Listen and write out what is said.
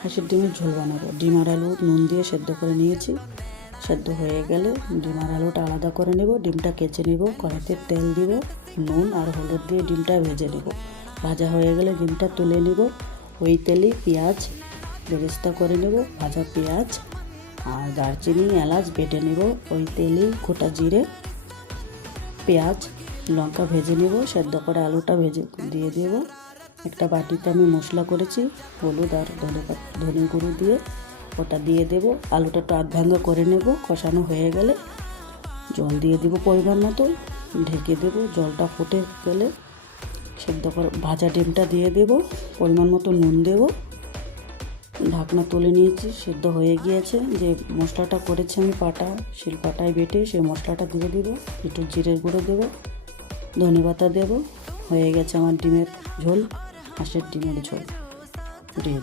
হাঁসের ডিমের ঝোল বানাবো। ডিম আর আলু নুন দিয়ে সেদ্ধ করে নিয়েছি। সেদ্ধ হয়ে গেলে ডিম আর আলুটা আলাদা করে নেব। ডিমটা কেচে নেব, কড়াইতে তেল দিব, নুন আর হলুদ দিয়ে ডিমটা ভেজে নেব। ভাজা হয়ে গেলে ডিমটা তুলে নেব। ওই তেলেই পেঁয়াজ বেরেস্তা করে নেব, ভাজা পেঁয়াজ আর দারচিনি এলাচ বেটে নেব। ওই তেলেই গোটা জিরে, পেঁয়াজ, লঙ্কা ভেজে নেব। সেদ্ধ করে আলুটা ভেজে দিয়ে দেব। একটা বাটিতে আমি মশলা করেছি, হলুদ আর ধনে গুঁড়ো দিয়ে ওটা দিয়ে দেব। আলুটা একটু আধ ভাঙা করে নেব। কষানো হয়ে গেলে জল দিয়ে দেব পরিমাণ মতো, ঢেকে দেব। জলটা ফুটে গেলে সেদ্ধ করে ভাজা ডিমটা দিয়ে দেব, পরিমাণ মতো নুন দেব। ঢাকনা তুলে নিয়েছি, সেদ্ধ হয়ে গিয়েছে। যে মশলাটা করেছি আমি শিলপাটায় বেটে, সেই মশলাটা দিয়ে দেব। একটু জিরের গুঁড়ো দেব, ধনেপাতা দেব। হয়ে গেছে আমার ডিমের ঝোল, হাঁসের ডিমের ঝোল রেডি।